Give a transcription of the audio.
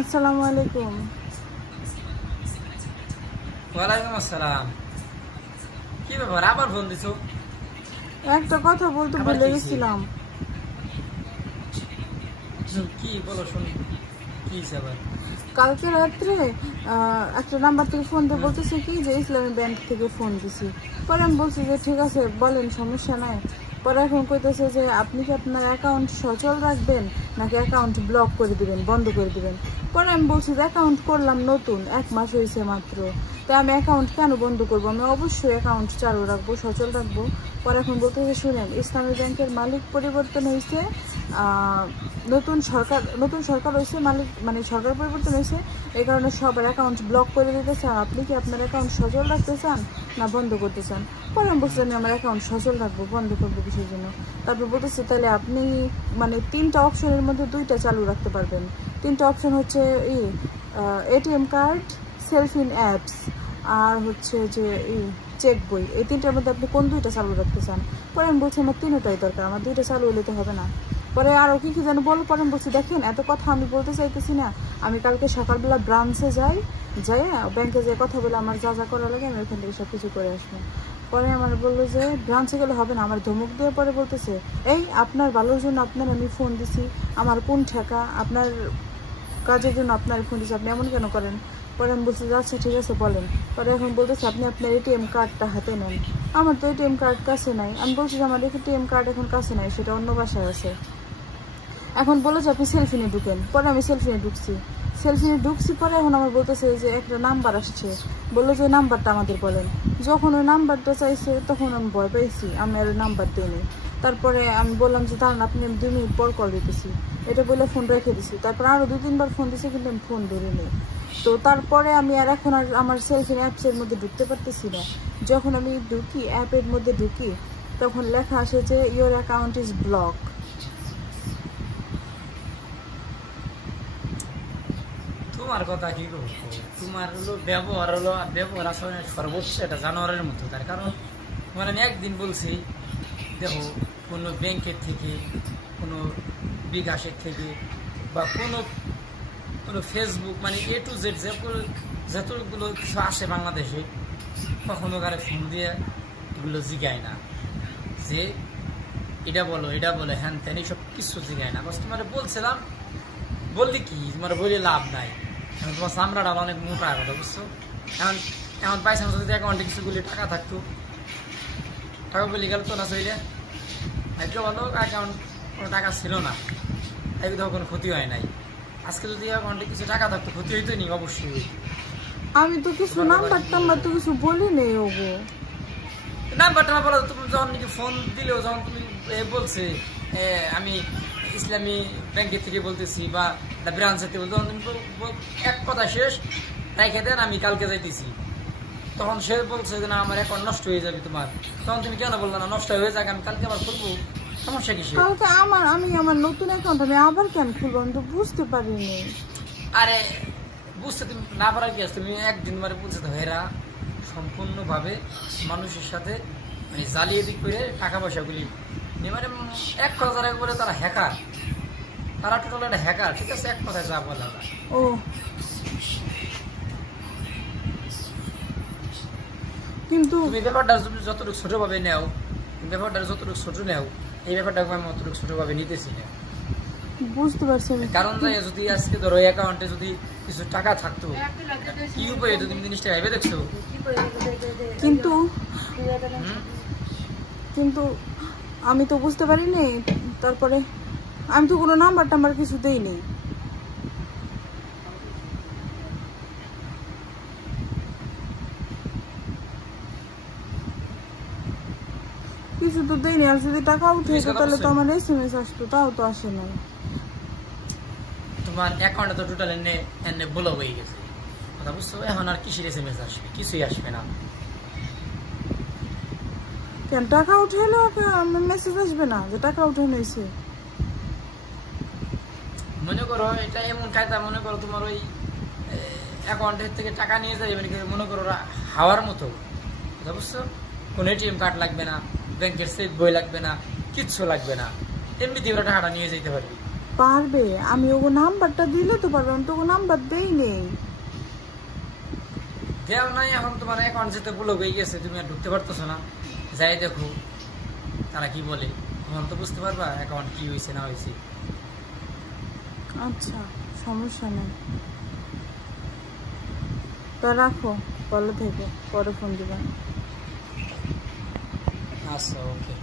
আসসালামু আলাইকুম। ওয়ালাইকুম আসসালাম। কি ব্যাপার, আবার ফোন দিছো? একটা কথা বলতে ভুলে গেছিলাম। কি বলো, শুনি। কি আবার? কালকে রাত্রে একটা নাম্বার থেকে ফোন দিয়ে বলতেছে কি যে ইসলামী ব্যাংক থেকে ফোন দিছি। পরে আমি বলছি যে ঠিক আছে বলেন, সমস্যা নাই। পরে এখন কইতেছে যে আপনি কি আপনার অ্যাকাউন্ট সচল রাখবেন নাকি অ্যাকাউন্ট ব্লক করে দিবেন, বন্ধ করে দিবেন। পরে আমি বলছি যে অ্যাকাউন্ট করলাম নতুন, 1 মাস হয়েছে মাত্র, তাই আমি অ্যাকাউন্ট কেন বন্ধ করবো, আমি অবশ্যই অ্যাকাউন্ট চালু রাখবো, সচল রাখবো। পরে এখন বলতেছে শুনেন, ইসলামী ব্যাংকের মালিক পরিবর্তন হয়েছে, নতুন সরকার হয়েছে, মালিক মানে সরকার পরিবর্তন হয়েছে, এই কারণে সবার অ্যাকাউন্ট ব্লক করে দিতে চান। আপনি কি আপনার অ্যাকাউন্ট সচল রাখতে চান না বন্ধ করতে চান? পরে আমি বলছি আমি আমার অ্যাকাউন্ট সচল রাখবো, বন্ধ করবো কিসের জন্য। তারপর বলতেছে তাহলে আপনি মানে 3টা অপশনের মধ্যে 2টা চালু রাখতে পারবেন। 3টা অপশন হচ্ছে ATM card, self in apps, আর হচ্ছে যে চেক বই। এই 3টার মধ্যে আপনি কোন 2টা চালু রাখতে চান? পরে আমি বলছি আমার 3টাই দরকার, আমার 2টা চালু হলে তো হবে না। পরে আরও কি যেন বলো। পরে আমি বলছি দেখেন এত কথা আমি বলতে চাইতেছি না, আমি কালকে সকালবেলা ব্রাঞ্চে যাই ব্যাংকে যেয়ে কথা বলে আমার যা যা করা লাগে আমি ওখান থেকে সব কিছু করে আসবো। পরে আমার বললো যে ব্রাঞ্চে গেলে হবে না, আমার ধমক দিয়ে পরে বলতেছে এই আপনার ভালোর জন্য আপনার আমি ফোন দিছি, আমার কোন ঠেকা আপনার কাজের জন্য আপনার ফোন দিচ্ছি, আপনি এমন কেন করেন? পরে আমি বলছি যে আচ্ছা ঠিক আছে বলেন। পরে এখন বলতেছে আপনি আপনার এটিএম কার্ডটা হাতে নেন। আমার তো এটিএম কার্ড কাছে নাই। আমি বলছি যে আমার এটিএম কার্ড এখন কাছে নাই, সেটা অন্য বাসায় আছে। এখন বলে যে আপনি সেলফি নিয়ে ঢুকেন। পরে আমি সেলফি নিয়ে ঢুকছি। পরে এখন আমার বলতেছে যে একটা নাম্বার আসছে, বললো যে নাম্বারটা আমাদের বলেন। যখন ওই নাম্বারটা চাইছে তখন আমি ভয় পাইছি, আমি আর ওই নাম্বার দিইনি। তারপরে আমি বললাম যে দাঁড়ান আপনি, আমি 2 মিনিট পর কল দিতেছি, এটা বলে ফোন রেখে দিছি। তারপর আরও 2-3 বার ফোন দিছি, কিন্তু আমি ফোন ধরিনি। তো তারপরে আমি আর এখন আর আমার সেলফি অ্যাপসের মধ্যে ঢুকতে পারতেছি না। যখন আমি ঢুকি অ্যাপের মধ্যে ঢুকি, তখন লেখা আসে যে ইয়োর অ্যাকাউন্ট ইজ ব্লক। তোমার কথা কি করবো, তোমার হলো ব্যবহার আসলে সর্বোচ্চ এটা জানোয়ারের মতো। তার কারণ তোমার আমি একদিন বলছি, দেখো কোনো ব্যাংকের থেকে, কোনো বিকাশের থেকে, বা কোনো ফেসবুক, মানে A to Z যতগুলো কিছু আসে বাংলাদেশে, কখনো কারে ফোন দিয়ে এগুলো জিগায় না যে এটা বলে হ্যান ত্যান, এইসব কিছু জিগায় না। বাস তোমার বলছিলাম, বললি কি তোমার বলে লাভ নাই, তোমার চামড়াটা অনেক মোটা কথা, বুঝছো? এখন পাইছিলাম যদি অ্যাকাউন্টে কিছুগুলি টাকা থাকতো, টাকা বলি গেল তো না চলে আজকে বলো অ্যাকাউন্ট কোনো টাকা ছিল না, তাই তো কোনো ক্ষতি হয় নাই। আজকে যদি অ্যাকাউন্টে কিছু টাকা থাকতো ক্ষতি হইতো নি? অবশ্যই। আমি তো কিছু নাম্বার তো কিছু বলি নেই। ওগো নাম্বারটা বলো, তুমি যখন নাকি ফোন দিলেও, যখন তুমি বলছে আমি ইসলামী ব্যাংকের থেকে বলতেছি বা ব্রাঞ্চের থেকে বলতে, তুমি এক কথা শেষ রেখে দেন, আমি কালকে যাইতেছি। তখন সে বলছে যে না আমার অ্যাকাউন্ট নষ্ট হয়ে যাবে তোমার, তখন তুমি কেন বললো না নষ্ট হয়ে যাক, আমি কালকে আবার খুলবো, সমস্যা কিসে? কালকে আমি আমার নতুন অ্যাকাউন্ট আমি আবার কেন খুলবো, আমি তো বুঝতে পারিনি। আরে বুঝতে তুমি না পারার কি আছে, তুমি একদিন মানে বলছে তো হেরা সম্পূর্ণভাবে মানুষের সাথে মানে জালিয়াতি করে টাকা পয়সাগুলি মানে এক কথা বলে তারা হ্যাকার, তারা টোটাল একটা হ্যাকার। ঠিক আছে, এক কথায় যা বলা যায়। ও কিন্তু তুমি ব্যাপারটা যতটুকু ছোটভাবে নেও, এই ব্যাপারটাকে আমি অতটুকু ছোটভাবে নিতেছি না। বুঝতে পারছি আমি। কারণ যদি আজকে ধরো অ্যাকাউন্টে যদি কিছু টাকা থাকতো, কি উপায়ে তুমি জিনিসটা ভেবে দেখছো? কিন্তু কিন্তু আমি তো বুঝতে পারিনি। তারপরে আমি তো কোনো নাম্বার কিছু দেইনি। কিছু তো দেয়নি। আর যদি টাকা উঠে তাহলে তো আমার SMS আসতো, তাও তো আসে না। তোমার অ্যাকাউন্টে তো টোটাল এনে ব্লক হয়ে গেছে, কথা বুঝছো? এখন আর কিসের SMS আসবে? কিছুই আসবে না। কেন টাকা উঠে এলো আমার মেসেজ আসবে না যে টাকা উঠে নিয়েছে? মনে করো এটা এমন কায়দা, মনে করো তোমার ওই অ্যাকাউন্টের থেকে টাকা নিয়ে যাবে, মানে মনে করো হাওয়ার মতো, কথা বুঝছো? কোনো ATM কার্ড লাগবে না, ব্যাংকের চেক বই লাগবে না, কিচ্ছু লাগবে না, এমনিতে ওরা টাকাটা নিয়ে যেতে পারবে। পারবে, আমি ওগো নাম্বারটা দিলে তো পারবে, আমি তো ওগো নাম্বার দেই নেই। দেও নাই, এখন তোমার অ্যাকাউন্ট যেতে ব্লক হয়ে গেছে, তুমি আর ঢুকতে পারতেছো না। যাই দেখো তারা কি বলে, তখন তো বুঝতে পারবা অ্যাকাউন্ট কি হয়েছে না হয়েছে। আচ্ছা সমস্যা নেই, তো রাখো, ভালো থেকো, পরে ফোন দিবা। আচ্ছা ওকে।